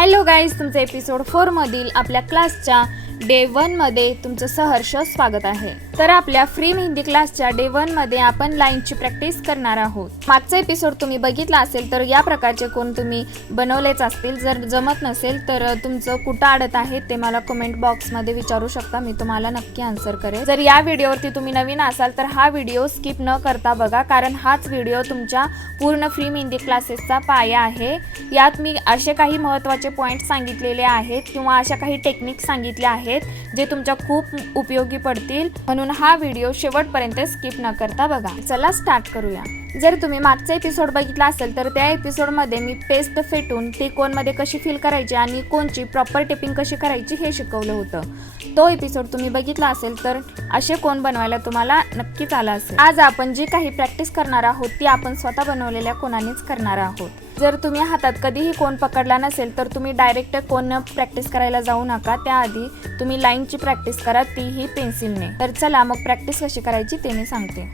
Hello guys, तुमचं episode 4 मधील आपल्या क्लासच्या डे 1 मध्ये तुमचं सहर्ष स्वागत आहे। तर आपल्या फ्री मेहंदी क्लासच्या डे 1 मध्ये आपण लाईनची प्रॅक्टिस करणार आहोत। मागचा एपिसोड तुम्ही बघितला असेल तर या प्रकारचे कोण तुम्ही बनवलेच असतील। जर जमत नसेल तर तुमचं कुठं अडत आहे ते मला कमेंट बॉक्स मध्ये विचारू शकता, मी तुम्हाला नक्की आन्सर करेन। जर या व्हिडिओवरती तुम्ही नवीन असाल तर हा व्हिडिओ स्किप न करता बघा, कारण हाच व्हिडिओ तुमच्या पूर्ण फ्री मेहंदी क्लासेसचा पाया आहे। यात मी असे काही महत्त्वाचे पॉइंट सांगितलेले आहेत किंवा अशा काही टेक्निक सांगितल्या आहेत जे तुमच्या खूप उपयोगी पडतील, म्हणून हा व्हिडिओ शेवटपर्यंत स्किप न करता बघा। चला स्टार्ट करूया। जर तुम्ही मागचा एपिसोड बघितला असेल तर त्या एपिसोडमध्ये मी पेस्ट फेटून ती कोनमध्ये कशी फिल करायची आणि कोनची प्रॉपर टिपिंग कशी करायची हे शिकवलं होतं। तो एपिसोड तुम्ही बघितला असेल तर असे कोन बनवायला तुम्हाला नक्कीच आला असेल। आज आपण जी काही प्रॅक्टिस करणार आहोत ती आपण स्वतः बनवलेल्या कोनानेच करणार आहोत। जर तुम्ही हातात कधीही कोन पकडला नसेल तर तुम्ही डायरेक्ट कोन प्रॅक्टिस करायला जाऊ नका, त्याआधी तुम्ही लाईनची प्रॅक्टिस करा, तीही पेन्सिलने। तर चला मग प्रॅक्टिस कशी करायची ते मी सांगते।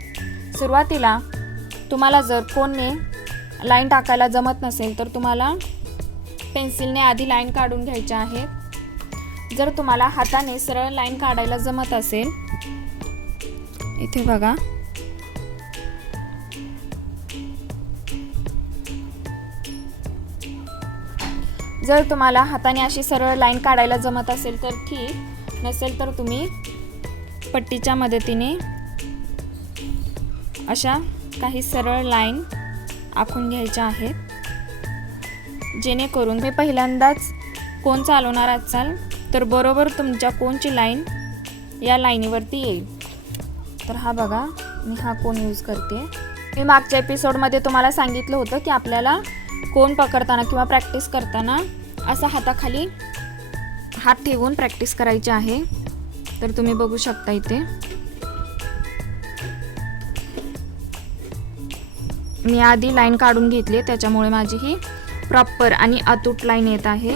सुरुवातीला तुम्हाला जर कोनने लाईन टाकायला जमत नसेल तर तुम्हाला पेन्सिलने आधी लाईन काढून घ्यायची आहे। जर तुम्हाला हाताने सरळ लाईन काढायला जमत असेल, इथे बघा, जर तुम्हाला हाताने अशी सरळ लाईन काढायला जमत असेल तर ठीक, नसेल तर तुम्ही पट्टीच्या मदतीने अशा काही सरळ लाईन आखून घ्यायच्या आहेत, जेणेकरून मी पहिल्यांदाच कोन चालवणार असाल तर बरोबर तुमच्या कोनची लाईन या लाईनीवरती येईल। तर हा बघा, मी हा कोन यूज करते। मी मागच्या एपिसोडमध्ये तुम्हाला सांगितलं होतं की आपल्याला कोन पकडताना किंवा प्रॅक्टिस करताना असा हाताखाली हात ठेवून प्रॅक्टिस करायची आहे। तर तुम्ही बघू शकता इथे मी आधी लाईन काढून घेतली, त्याच्यामुळे माझी ही प्रॉपर आणि अतूट लाईन येत आहे।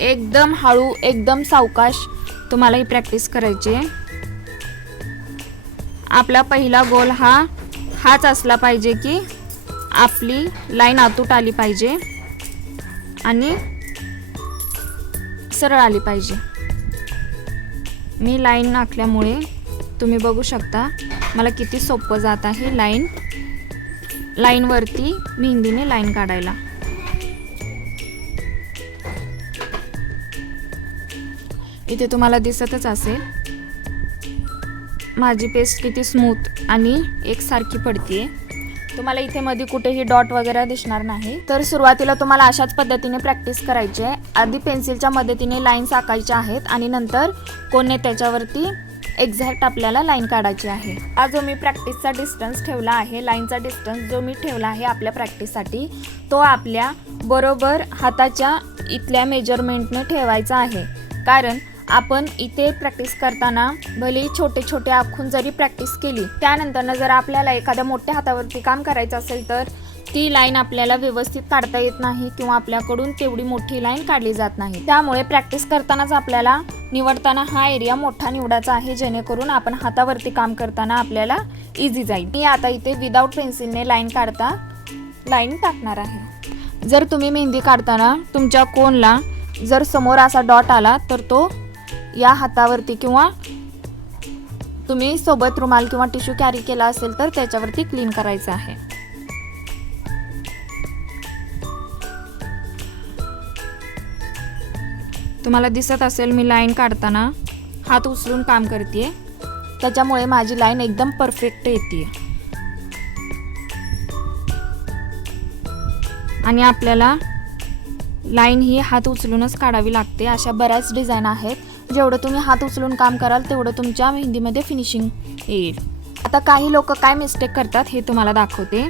एकदम हळू, एकदम सावकाश तुम्हाला ही प्रॅक्टिस करायची आहे। आपला पहिला गोल हाच असला पाहिजे की आपली लाईन अतूट आली पाहिजे आणि सरळ आली पाहिजे। मी लाईन आखल्यामुळे तुम्ही बघू शकता मला किती सोपं जात आहे लाईनवरती मेहंदीने लाईन काढायला। इथे तुम्हाला दिसतच असेल माझी पेस्ट किती स्मूथ आणि एकसारखी पडतीये। तुम्हाला इथे मध्ये कुठेही डॉट वगैरे दिसणार नाही। तर सुरुवातीला तुम्हाला अशाच पद्धतीने प्रॅक्टिस करायची आहे। आधी पेन्सिलच्या मदतीने लाईन्स आखायच्या आहेत आणि नंतर कोनने त्याच्यावरती एक्झॅक्ट आपल्याला लाईन काढायची आहे। हा जो मी प्रॅक्टिसचा डिस्टन्स ठेवला आहे, लाईनचा डिस्टन्स जो मी ठेवला आहे आपल्या प्रॅक्टिससाठी, तो आपल्या बरोबर हाताच्या इथल्या मेजरमेंटने ठेवायचा आहे। कारण आपण इथे प्रॅक्टिस करताना भले छोटे छोटे आखून जरी प्रॅक्टिस केली, त्यानंतर जर आपल्याला एखाद्या मोठ्या हातावरती काम करायचं असेल तर ती लाईन आपल्याला व्यवस्थित काढता येत नाही किंवा आपल्याकडून तेवढी मोठी लाईन काढली जात नाही। त्यामुळे प्रॅक्टिस करतानाच आपल्याला निवडताना हा एरिया मोठा निवडायचा आहे, जेणेकरून आपण हातावरती काम करताना आपल्याला इझी जाईल। मी आता इथे विदाऊट पेन्सिलने लाईन काढता लाईन टाकणार आहे। जर तुम्ही मेहंदी काढताना तुमच्या कोनला जर समोर असा डॉट आला तर तो या हातावरती किंवा तुम्ही सोबत रुमाल किंवा टिश्यू कॅरी केला असेल तर त्याच्यावरती क्लीन करायचं आहे। तुम्हाला दिसत असेल मी लाईन काढताना हात उचलून काम करते, त्याच्यामुळे माझी लाईन एकदम परफेक्ट येते। आणि आपल्याला लाईन ही हात उचलूनच काढावी लागते। अशा बऱ्याच डिझाईन आहेत, जेवढं तुम्ही हात उचलून काम कराल तेवढं तुमच्या मेहंदीमध्ये फिनिशिंग येईल। आता काही लोक काय मिस्टेक करतात हे तुम्हाला दाखवते।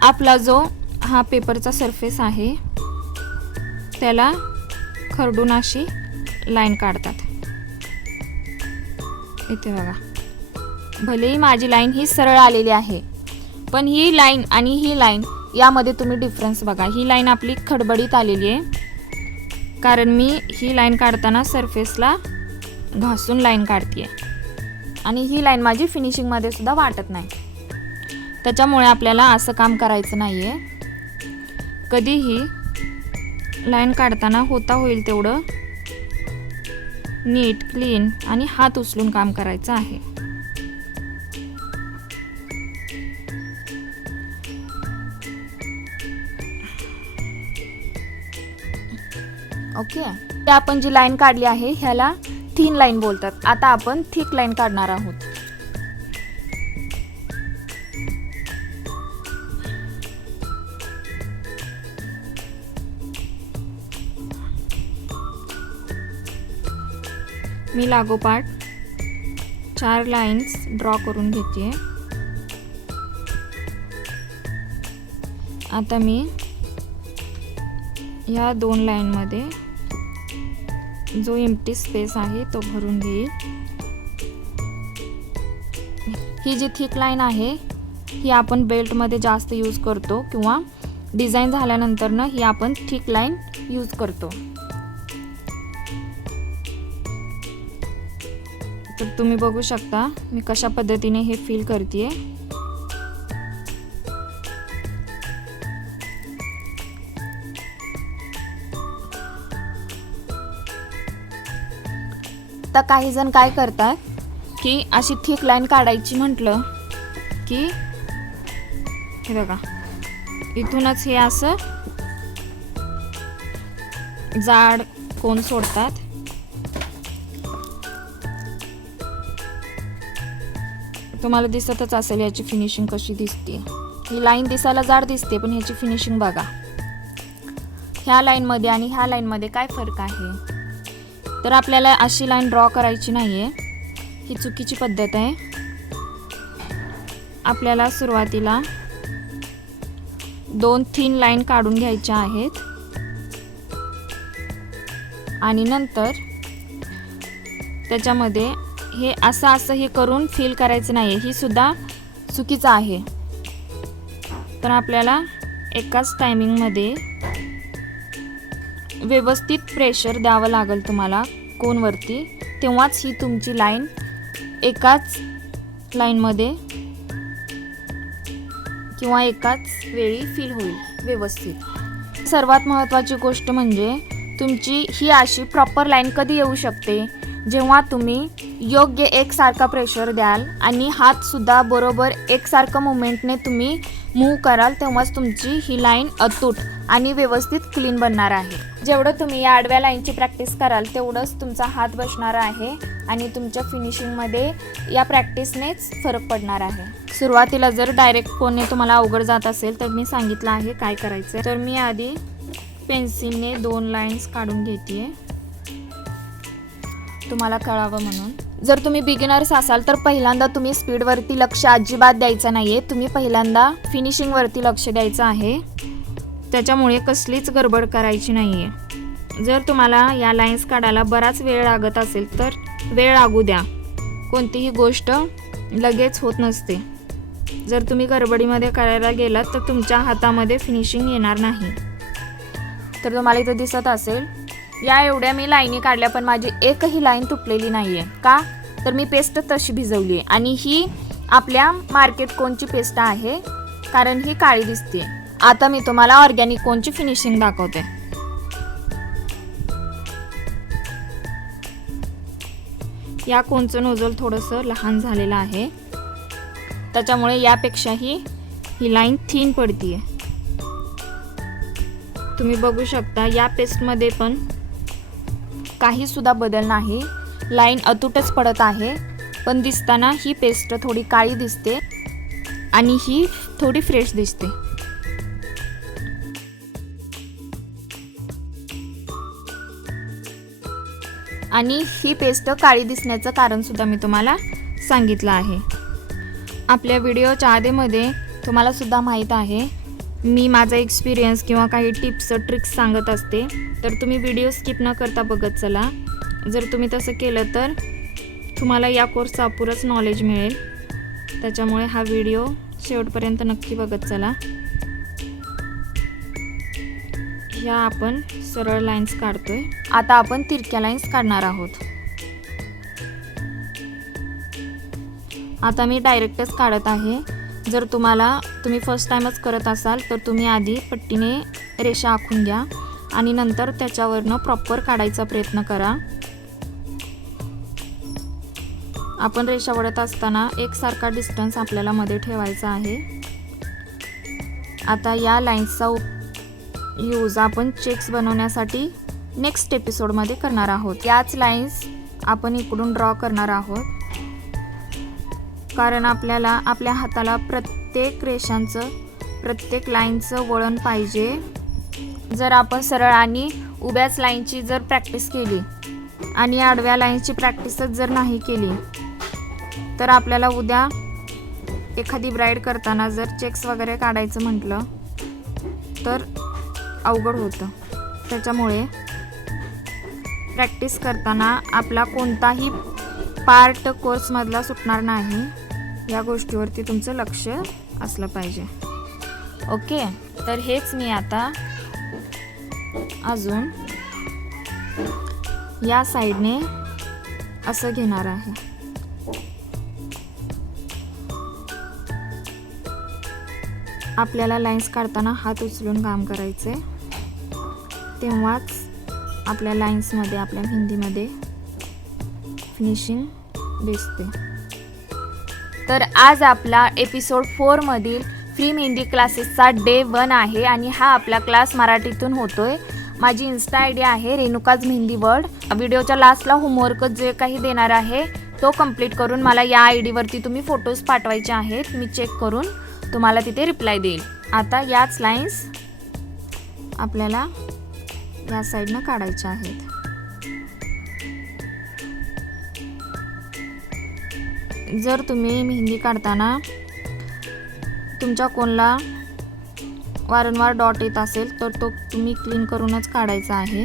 आपला जो हा पेपरचा सरफेस आहे त्याला खरडून अशी लाईन काढतात। इथे बघा, भलेही माझी लाईन ही सरळ आलेली आहे, पण ही लाईन आणि ही लाईन यामध्ये तुम्ही डिफरन्स बघा। ही लाईन आपली खडबडीत आलेली आहे, कारण मी ही लाईन काढताना सरफेसला घासून लाईन काढते आणि ही लाईन माझी फिनिशिंगमध्ये सुद्धा वाटत नाही। त्याच्यामुळे आपल्याला असं काम करायचं नाही आहे. कधीही लाईन काढताना होता होईल तेवढं नीट, क्लीन आणि हात उचलून काम करायचं आहे. ओके, ते आपण जी लाईन काढली आहे ह्याला थिन लाईन बोलतात. आता आपण थिक लाईन काढणार आहोत. मी लागोपाठ 4 लाईन्स ड्रॉ करून घेते. आता मी या 2 लाईनमध्ये जो एम्प्टी स्पेस आहे तो भरून घेईल. ही जी थिक लाईन आहे ही आपण बेल्टमध्ये जास्त यूज करतो किंवा डिझाईन झाल्यानंतर ना ही आपण थिक लाईन यूज करतो. तर तुम्ही बघू शकता मी कशा पद्धतीने हे फिल करते. तर काही जण काय करतात की अशी थिक लाईन काढायची म्हटलं की हे बघा इथूनच हे असं जाड कोन सोडतात. तुम्हाला दिसतच असेल याची फिनिशिंग कशी दिसते. ही लाईन दिसायला जाड दिसते पण ह्याची फिनिशिंग बघा. ह्या लाईनमध्ये आणि ह्या लाईनमध्ये काय फरक आहे. तर आपल्याला अशी लाईन ड्रॉ करायची नाही आहे, ही चुकीची पद्धत आहे. आपल्याला सुरुवातीला 2 थिन लाईन काढून घ्यायच्या आहेत आणि नंतर त्याच्यामध्ये हे असं हे करून फिल करायचं नाही. ही सुद्धा चुकीचं आहे. तर आपल्याला एकाच टायमिंगमध्ये व्यवस्थित प्रेशर द्यावं लागेल तुम्हाला कोनवरती, तेव्हाच ही तुमची लाईन एकाच लाईनमध्ये किंवा एकाच वेळी फिल होईल व्यवस्थित. सर्वात महत्त्वाची गोष्ट म्हणजे तुमची ही अशी प्रॉपर लाईन कधी येऊ शकते, जेव्हा तुम्ही योग्य एकसारखा प्रेशर द्याल आणि हातसुद्धा बरोबर एकसारखं मुवमेंटने तुम्ही मूव कराल, तेव्हाच तुमची ही लाईन अतूट आणि व्यवस्थित क्लीन बनणार आहे. जेवढं तुम्ही या आडव्या लाईनची प्रॅक्टिस कराल तेवढंच तुमचा हात बसणार आहे आणि तुमच्या फिनिशिंगमध्ये या प्रॅक्टिसनेच फरक पडणार आहे. सुरुवातीला जर डायरेक्ट कोनने तुम्हाला अवघड जात असेल तर मी सांगितलं आहे काय करायचं. तर मी आधी पेन्सिलने 2 लाईन्स काढून घेते तुम्हाला कळावं म्हणून. जर तुम्ही बिगिनर्स असाल तर पहिल्यांदा तुम्ही स्पीडवरती लक्ष अजिबात द्यायचं नाही आहे. तुम्ही पहिल्यांदा फिनिशिंगवरती लक्ष द्यायचं आहे. त्याच्यामुळे कसलीच गडबड करायची नाही आहे. जर तुम्हाला या लाईन्स काढायला बराच वेळ लागत असेल तर वेळ लागू द्या. कोणतीही गोष्ट लगेच होत नसते. जर तुम्ही गडबडीमध्ये करायला गेलात तर तुमच्या हातामध्ये फिनिशिंग येणार नाही. तर तुम्हाला इथं दिसत असेल या एवढ्या मी लाईनी काढल्या पण माझी एकही लाईन तुटलेली नाही आहे. का तर मी पेस्ट तशी भिजवली आहे आणि ही आपल्या मार्केट कोनची पेस्ट आहे कारण ही काळी दिसते. आता मी तुम्हाला ऑर्गॅनिक कोनची फिनिशिंग दाखवते. या कोनचं नोझल थोडंसं लहान झालेलं आहे त्याच्यामुळे यापेक्षाही ही लाईन थिन पडतीये. तुम्ही बघू शकता या पेस्टमध्ये पण काही सुद्धा बदल नाही. लाईन अतूटच पडत आहे पण दिसताना ही पेस्ट थोडी काळी दिसते आणि ही थोडी फ्रेश दिसते. आणि ही पेस्ट काळी दिसण्याचं कारण सुद्धा मी तुम्हाला सांगितलं आहे. आपल्या व्हिडिओच्या आधीमध्ये तुम्हाला सुद्धा माहीत आहे मी माझा एक्सपिरियन्स किंवा काही टिप्स ट्रिक्स सांगत असते तर तुम्ही व्हिडिओ स्किप न करता बघत चला. जर तुम्ही तसं केलं तर तुम्हाला या कोर्सचं अपुरंच नॉलेज मिळेल. त्याच्यामुळे हा व्हिडिओ शेवटपर्यंत नक्की बघत चला. ह्या आपण सरळ लाईन्स काढतोय. आता आपण तिरक्या लाईन्स काढणार आहोत. आता मी डायरेक्टच काढत आहे. जर तुम्ही फर्स्ट टाइमच करत असाल तर तुम्ही आधी पट्टीने रेषा आखून घ्या आणि नंतर त्याच्यावरनं प्रॉपर काढायचा प्रयत्न करा. आपण रेषा वळत असताना एकसारखा डिस्टन्स आपल्याला मध्ये ठेवायचा आहे. आता या लाईन्सचा यूज आपण चेक्स बनवण्यासाठी नेक्स्ट एपिसोडमध्ये करणार आहोत. याच लाईन्स आपण इकडून ड्रॉ करणार आहोत, कारण आपल्याला आपल्या हाताला प्रत्येक रेषांचं प्रत्येक लाईनचं वळण पाहिजे. जर आपण सरळ आणि उभ्याच लाईनची जर प्रॅक्टिस केली आणि आडव्या लाईनची प्रॅक्टिसच जर नाही केली तर आपल्याला उद्या एखादी ब्राईड करताना जर चेक्स वगैरे काढायचं म्हटलं तर अवघड होतं. त्याच्यामुळे प्रॅक्टिस करताना आपला कोणताही पार्ट कोर्समधला सुटणार नाही, या गोष्टीवरती तुमचं लक्ष असलं पाहिजे. ओके, तर हेच मी आता अजून या साईडने असं घेणार आहे. आपल्याला लाईन्स काढताना हात उचलून काम करायचे, तेव्हाच आपल्या लाईन्समध्ये आपल्या मेहंदीमध्ये फिनिशिंग दिसते. तर आज आपला एपिसोड 4 मधील फ्री मेहंदी क्लासेसचा डे 1 आहे आणि हा आपला क्लास मराठीतून होतोय. माझी इन्स्टा आयडी आहे रेणुकाज मेहंदी वर्ल्ड. व्हिडिओच्या लास्टला होमवर्क जे काही देणार आहे तो कंप्लीट करून मला या आयडी वरती तुम्ही फोटोज पाठवायचे आहेत. मी चेक करून तुम्हाला तिथे रिप्लाय देईल. आता याच लाईन्स आपल्याला या साईडनं काढायच्या आहेत. जर तुम्ही मेहंदी काढताना तुमच्या कोनला वारंवार डॉट येत असेल तर तो तुम्ही क्लीन करूनच काढायचा आहे.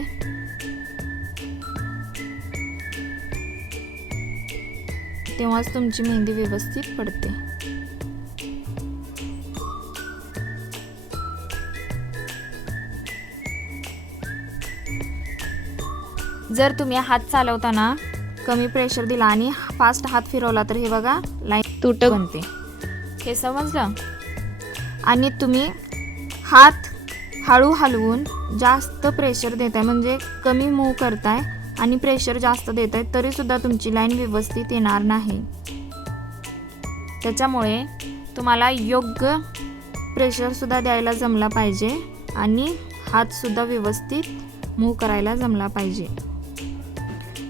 तेव्हाच तुमची मेहंदी व्यवस्थित पडते. जर तुम्ही हात चालवताना कमी प्रेशर दिला आणि फास्ट हात फिरवला तर हे बघा लाईन तुटक बनते. हे समजलं? आणि तुम्ही हात हळू हलवून जास्त प्रेशर देताय, म्हणजे कमी मूव करताय आणि प्रेशर जास्त देताय, तरी सुद्धा तुमची लाईन व्यवस्थित येणार नाही. त्याच्यामुळे तुम्हाला योग्य प्रेशर सुद्धा द्यायला जमला पाहिजे आणि हात सुद्धा व्यवस्थित मूव करायला जमला पाहिजे.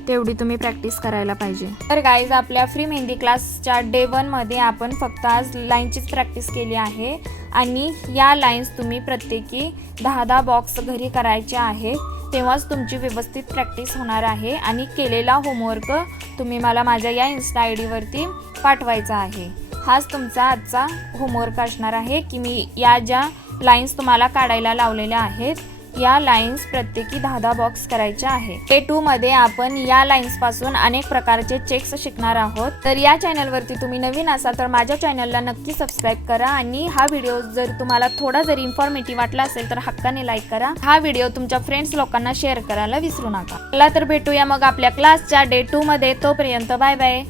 तेवढी तुम्ही प्रॅक्टिस करायला पाहिजे. तर गाईज, आपल्या फ्री मेहंदी क्लासच्या डे 1 मध्ये आपण फक्त आज लाईनचीच प्रॅक्टिस केली आहे आणि या लाईन्स तुम्ही प्रत्येकी 10-10 बॉक्स घरी करायचे आहेत. तेव्हाच तुमची व्यवस्थित प्रॅक्टिस होणार आहे आणि केलेला होमवर्क तुम्ही मला माझ्या या इन्स्टा आयडी वरती पाठवायचा आहे. हाच तुमचा आजचा होमवर्क असणार आहे की मी या ज्या लाईन्स तुम्हाला काढायला लावलेल्या आहेत या लाईन्स प्रत्येकी 10-10 बॉक्स करायचे आहे. डे 2 मध्ये आपण या लाईन्स पासून अनेक प्रकारचे चेक्स शिकणार आहोत. तर या चॅनलवरती तुम्ही नवीन असाल तर माझ्या चॅनलला नक्की सबस्क्राईब करा आणि हा व्हिडिओ जर तुम्हाला थोडा जरी इन्फॉर्मेटिव्ह वाटला असेल तर हक्काने लाईक करा. हा व्हिडिओ तुमच्या फ्रेंड्स लोकांना शेअर करायला विसरू नका. चला तर भेटूया मग आपल्या क्लासच्या डे 2 मध्ये. तोपर्यंत बाय बाय.